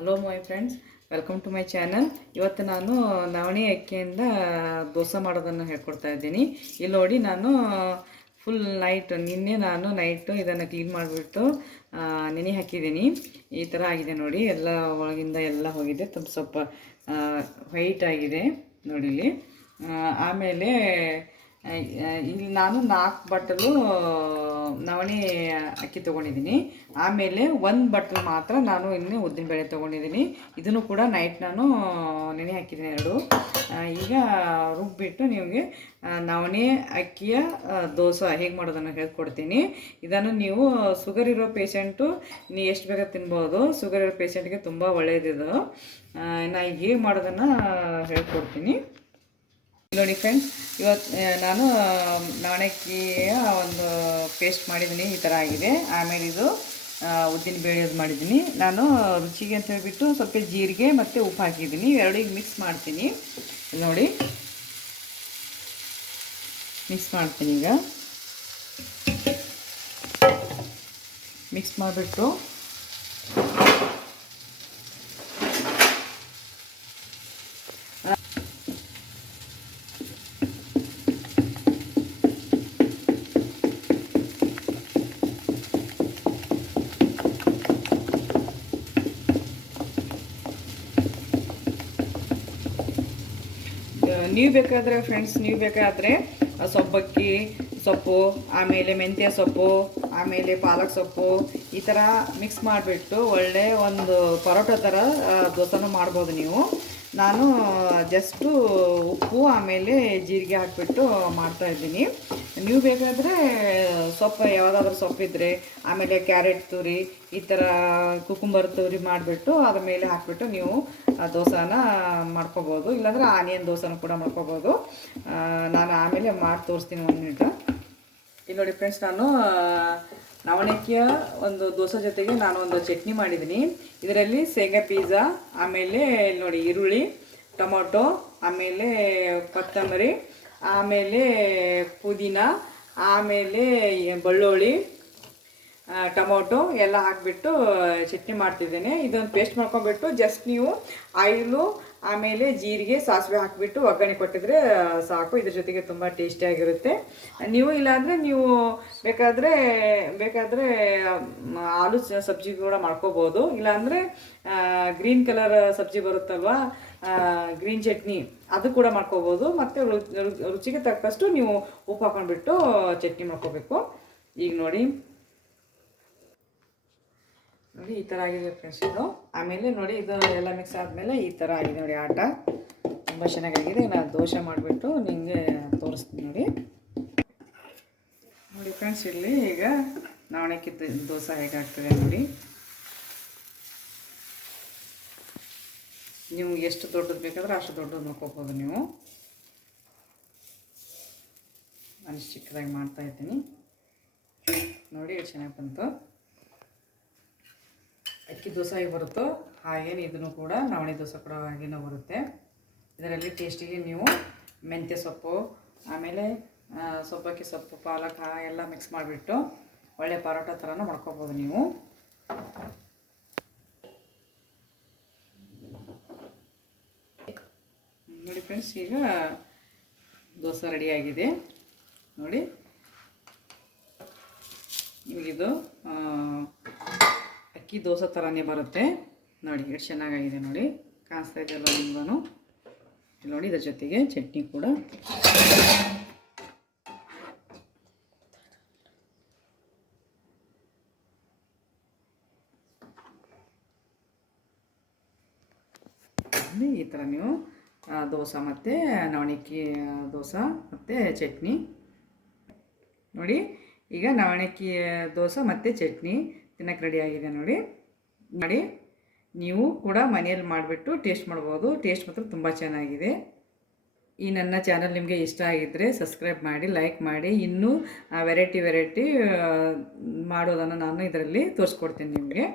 Hello my friends, welcome to my channel. ಇವತ್ತು ನಾನು ನವಣೆ ಅಕ್ಕಿಯಿಂದ ದೋಸೆ ಮಾಡೋದನ್ನು ಹೇಳ್ಕೊಡ್ತಾ ಇದ್ದೀನಿ. ಇಲ್ಲಿ ನೋಡಿ, ನಾನು ಫುಲ್ ನಿನ್ನೆ ನಾನು ನೈಟು ಇದನ್ನು ಕ್ಲೀನ್ ಮಾಡಿಬಿಟ್ಟು ನೆನೆ ಹಾಕಿದ್ದೀನಿ. ಈ ಥರ ಆಗಿದೆ ನೋಡಿ, ಎಲ್ಲ ಒಳಗಿಂದ ಎಲ್ಲ ಹೋಗಿದೆ, ಸ್ವಲ್ಪ ವೈಟ್ ಆಗಿದೆ ನೋಡಿ ಇಲ್ಲಿ. ಆಮೇಲೆ ಇಲ್ಲಿ ನಾನು 4 ಬಟ್ಟಲು ನವಣೆ ಅಕ್ಕಿ ತೊಗೊಂಡಿದ್ದೀನಿ. ಆಮೇಲೆ 1 ಬಟ್ಟಲು ಮಾತ್ರ ನಾನು ಇನ್ನು ಉದ್ದಿನಬೇಳೆ ತೊಗೊಂಡಿದ್ದೀನಿ. ಇದನ್ನು ಕೂಡ ನೈಟ್ ನಾನು ನೆನೆ ಹಾಕಿದ್ದೀನಿ 2. ಈಗ ರುಬ್ಬಿಟ್ಟು ನಿಮಗೆ ನವಣೆ ಅಕ್ಕಿಯ ದೋಸೆ ಹೇಗೆ ಮಾಡೋದನ್ನು ಹೇಳ್ಕೊಡ್ತೀನಿ. ಇದನ್ನು ನೀವು ಶುಗರ್ ಇರೋ ಪೇಷೆಂಟು ನೀವು ಎಷ್ಟು ಬೇಗ ತಿನ್ಬೋದು. ಶುಗರ್ ಇರೋ ಪೇಷೆಂಟ್ಗೆ ತುಂಬ ಒಳ್ಳೆಯದಿದು. ನಾನು ಹೇಗೆ ಮಾಡೋದನ್ನು ಹೇಳ್ಕೊಡ್ತೀನಿ ನೋಡಿ ಫ್ರೆಂಡ್ಸ್. ಇವತ್ತು ನಾನು ನವಣಕ್ಕಿಯ ಒಂದು ಪೇಸ್ಟ್ ಮಾಡಿದ್ದೀನಿ, ಈ ಥರ ಆಗಿದೆ. ಆಮೇಲೆ ಇದು ಉದ್ದಿನ ಬೇಳೆದು ಮಾಡಿದ್ದೀನಿ. ನಾನು ರುಚಿಗೆ ಅಂತ ಹೇಳ್ಬಿಟ್ಟು ಸ್ವಲ್ಪ ಜೀರಿಗೆ ಮತ್ತು ಉಪ್ಪು ಹಾಕಿದ್ದೀನಿ. ಎರಡಿಗೆ ಮಿಕ್ಸ್ ಮಾಡ್ತೀನಿ ನೋಡಿ. ಮಿಕ್ಸ್ ಮಾಡ್ತೀನಿ. ಈಗ ಮಿಕ್ಸ್ ಮಾಡಿಬಿಟ್ಟು ನೀವು ಬೇಕಾದರೆ ಸೊಪ್ಪಕ್ಕಿ ಸೊಪ್ಪು, ಆಮೇಲೆ ಮೆಂತ್ಯ ಸೊಪ್ಪು, ಆಮೇಲೆ ಪಾಲಕ್ ಸೊಪ್ಪು, ಈ ಥರ ಮಿಕ್ಸ್ ಮಾಡಿಬಿಟ್ಟು ಒಳ್ಳೆ ಒಂದು ಪರೋಟ ಥರ ದೋಸೆನೂ ಮಾಡ್ಬೋದು ನೀವು. ನಾನು ಜಸ್ಟು ಉಪ್ಪು ಆಮೇಲೆ ಜೀರಿಗೆ ಹಾಕಿಬಿಟ್ಟು ಮಾಡ್ತಾಯಿದ್ದೀನಿ. ನೀವು ಬೇಕಾದರೆ ಸೊಪ್ಪು ಯಾವುದಾದ್ರೂ ಸೊಪ್ಪಿದ್ದರೆ, ಆಮೇಲೆ ಕ್ಯಾರೆಟ್ ತುರಿ, ಈ ಥರ ಕುಕುಂಬರ್ ತುರಿ ಮಾಡಿಬಿಟ್ಟು ಅದ್ರ ಮೇಲೆ ಹಾಕಿಬಿಟ್ಟು ನೀವು ದೋಸೆನ ಮಾಡ್ಕೋಬೋದು. ಇಲ್ಲಾಂದರೆ ಆನಿಯನ್ ದೋಸೆನೂ ಕೂಡ ಮಾಡ್ಕೋಬೋದು. ನಾನು ಆಮೇಲೆ ಮಾಡಿ ತೋರಿಸ್ತೀನಿ 1 ಮಿನಿಟ್. ಇಲ್ಲಿ ನೋಡಿ ಫ್ರೆಂಡ್ಸ್, ನಾನು ನವಣಕ್ಕಿಯ ಒಂದು ದೋಸೆ ಜೊತೆಗೆ ನಾನು ಒಂದು ಚಟ್ನಿ ಮಾಡಿದ್ದೀನಿ. ಇದರಲ್ಲಿ ಶೇಂಗಾ ಬೀಜ, ಆಮೇಲೆ ಇಲ್ಲಿ ನೋಡಿ ಈರುಳ್ಳಿ, ಟೊಮೊಟೊ, ಆಮೇಲೆ ಕೊತ್ತಂಬರಿ, ಆಮೇಲೆ ಪುದೀನ, ಆಮೇಲೆ ಬೆಳ್ಳುಳ್ಳಿ, ಟೊಮೊಟೊ ಎಲ್ಲ ಹಾಕಿಬಿಟ್ಟು ಚಟ್ನಿ ಮಾಡ್ತಿದ್ದೇನೆ. ಇದೊಂದು ಪೇಸ್ಟ್ ಮಾಡ್ಕೊಂಡ್ಬಿಟ್ಟು ಜಸ್ಟ್ ನೀವು ಆಯಿಲು ಆಮೇಲೆ ಜೀರಿಗೆ ಸಾಸಿವೆ ಹಾಕಿಬಿಟ್ಟು ಒಗ್ಗರಣೆ ಕೊಟ್ಟಿದ್ರೆ ಸಾಕು. ಇದ್ರ ಜೊತೆಗೆ ತುಂಬ ಟೇಸ್ಟಿಯಾಗಿರುತ್ತೆ. ನೀವು ಇಲ್ಲಾಂದರೆ ನೀವು ಬೇಕಾದರೆ ಆಲೂ ಸಬ್ಜಿ ಕೂಡ ಮಾಡ್ಕೋಬೋದು. ಇಲ್ಲಾಂದರೆ ಗ್ರೀನ್ ಕಲರ್ ಸಬ್ಜಿ ಬರುತ್ತಲ್ವ, ಗ್ರೀನ್ ಚಟ್ನಿ, ಅದು ಕೂಡ ಮಾಡ್ಕೋಬೋದು. ಮತ್ತು ರುಚಿಗೆ ತಕ್ಕಷ್ಟು ನೀವು ಉಪ್ಪು ಹಾಕೊಂಡ್ಬಿಟ್ಟು ಚಟ್ನಿ ಮಾಡ್ಕೋಬೇಕು. ಈಗ ನೋಡಿ ಈ ಥರ ಆಗಿದೆ ಫ್ರೆಂಡ್ಸ್ ಇದು. ಆಮೇಲೆ ನೋಡಿ, ಇದು ಎಲ್ಲ ಮಿಕ್ಸ್ ಆದಮೇಲೆ ಈ ಥರ ಆಗಿದೆ ನೋಡಿ. ಆಟ ತುಂಬ ಚೆನ್ನಾಗಾಗಿದೆ. ನಾನು ದೋಸೆ ಮಾಡಿಬಿಟ್ಟು ನಿಮಗೆ ತೋರಿಸ್ತೀನಿ ನೋಡಿ ಫ್ರೆಂಡ್ಸ್. ಇಲ್ಲಿ ಈಗ ನವಣಕ್ಕಿ ದೋಸೆ ಹೇಗಾಗ್ತದೆ ನೋಡಿ. ನಿಮ್ಗೆ ಎಷ್ಟು ದೊಡ್ಡದು ಬೇಕಾದ್ರೆ ಅಷ್ಟು ದೊಡ್ಡದು ಮಾಡ್ಕೋಬೋದು ನೀವು. ನಾನು ಚಿಕ್ಕದಾಗಿ ಮಾಡ್ತಾಯಿದ್ದೀನಿ ನೋಡಿ. ಎಷ್ಟು ಚೆನ್ನಾಗಿ ಬಂತು. ಅಕ್ಕಿ ದೋಸೆ ಹೇಗೆ ಬರುತ್ತೋ ಹಾಗೇನು ಇದನ್ನು ಕೂಡ ನವಣೆ ದೋಸೆ ಕೂಡ ಹಾಗೇನೋ ಬರುತ್ತೆ. ಇದರಲ್ಲಿ ಟೇಸ್ಟಿಗೆ ನೀವು ಮೆಂತ್ಯ ಸೊಪ್ಪು, ಆಮೇಲೆ ಸೊಪ್ಪಕ್ಕಿ ಸೊಪ್ಪು, ಪಾಲಕ್ ಎಲ್ಲ ಮಿಕ್ಸ್ ಮಾಡಿಬಿಟ್ಟು ಒಳ್ಳೆ ಪರೋಟ ಥರನೂ ಮಾಡ್ಕೋಬೋದು ನೀವು. ನೋಡಿ ಫ್ರೆಂಡ್ಸ್, ಈಗ ದೋಸೆ ರೆಡಿಯಾಗಿದೆ ನೋಡಿ. ನಿಮಗಿದು ಅಕ್ಕಿ ದೋಸೆ ಥರನೇ ಬರುತ್ತೆ ನೋಡಿ. ಎಷ್ಟು ಚೆನ್ನಾಗಾಗಿದೆ ನೋಡಿ, ಕಾಣಿಸ್ತಾ ಇದೆಯಲ್ಲ ನಿಮಗೂ ನೋಡಿ. ಇದ್ರ ಜೊತೆಗೆ ಚಟ್ನಿ ಕೂಡ ಈ ಥರ ನೀವು ದೋಸೆ ಮತ್ತು ನವಣಕ್ಕಿ ದೋಸೆ ಮತ್ತು ಚಟ್ನಿ ನೋಡಿ. ಈಗ ನವಣಕ್ಕಿ ದೋಸೆ ಮತ್ತು ಚಟ್ನಿ ತಿನ್ನಕ್ಕೆ ರೆಡಿಯಾಗಿದೆ ನೋಡಿ. ನೀವು ಕೂಡ ಮನೆಯಲ್ಲಿ ಮಾಡಿಬಿಟ್ಟು ಟೇಸ್ಟ್ ಮಾಡ್ಬೋದು. ಟೇಸ್ಟ್ ಮಾತ್ರ ತುಂಬ ಚೆನ್ನಾಗಿದೆ. ಈ ನನ್ನ ಚಾನಲ್ ನಿಮಗೆ ಇಷ್ಟ ಆಗಿದ್ದರೆ ಸಬ್ಸ್ಕ್ರೈಬ್ ಮಾಡಿ, ಲೈಕ್ ಮಾಡಿ. ಇನ್ನೂ ವೆರೈಟಿ ಮಾಡೋದನ್ನು ನಾನು ಇದರಲ್ಲಿ ತೋರಿಸ್ಕೊಡ್ತೀನಿ ನಿಮಗೆ.